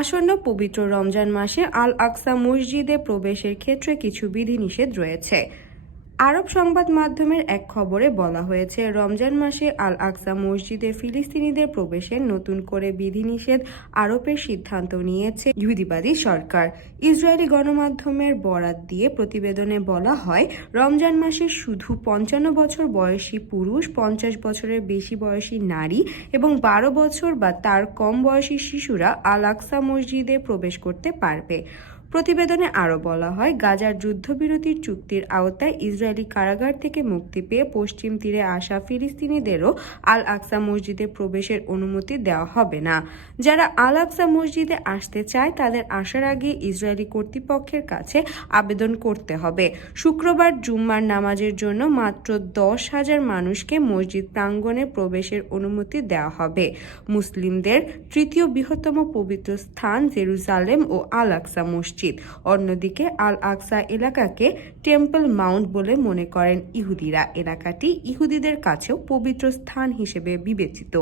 আসন্ন পবিত্র রমজান মাসে আল আকসা মসজিদে প্রবেশের ক্ষেত্রে কিছু বিধিনিষেধ রয়েছে। আরব সংবাদ মাধ্যমের এক খবরে বলা হয়েছে, রমজান মাসে আল আকসা মসজিদে ফিলিস্তিনিদের প্রবেশের নতুন করে বিধিনিষেধ আরোপের সিদ্ধান্ত নিয়েছে ইহুদিবাদী সরকার। ইসরায়েলি গণমাধ্যমের বরাত দিয়ে প্রতিবেদনে বলা হয়, রমজান মাসে শুধু 55 বছর বয়সী পুরুষ, 50 বছরের বেশি বয়সী নারী এবং 12 বছর বা তার কম বয়সী শিশুরা আল আকসা মসজিদে প্রবেশ করতে পারবে। প্রতিবেদনে আরও বলা হয়, গাজার যুদ্ধবিরতির চুক্তির আওতায় ইসরায়েলি কারাগার থেকে মুক্তি পেয়ে পশ্চিম তীরে আসা ফিলিস্তিনিদেরও আল আকসা মসজিদে প্রবেশের অনুমতি দেওয়া হবে না। যারা আল আকসা মসজিদে আসতে চায় তাদের আসার আগে ইসরায়েলি কর্তৃপক্ষের কাছে আবেদন করতে হবে। শুক্রবার জুম্মার নামাজের জন্য মাত্র 10,000 মানুষকে মসজিদ প্রাঙ্গণে প্রবেশের অনুমতি দেওয়া হবে। মুসলিমদের তৃতীয় বৃহত্তম পবিত্র স্থান জেরুজালেম ও আল আকসা মসজিদ। অন্যদিকে আল আকসা এলাকাকে টেম্পল মাউন্ট বলে মনে করেন ইহুদিরা। এলাকাটি ইহুদিদের কাছেও পবিত্র স্থান হিসেবে বিবেচিত।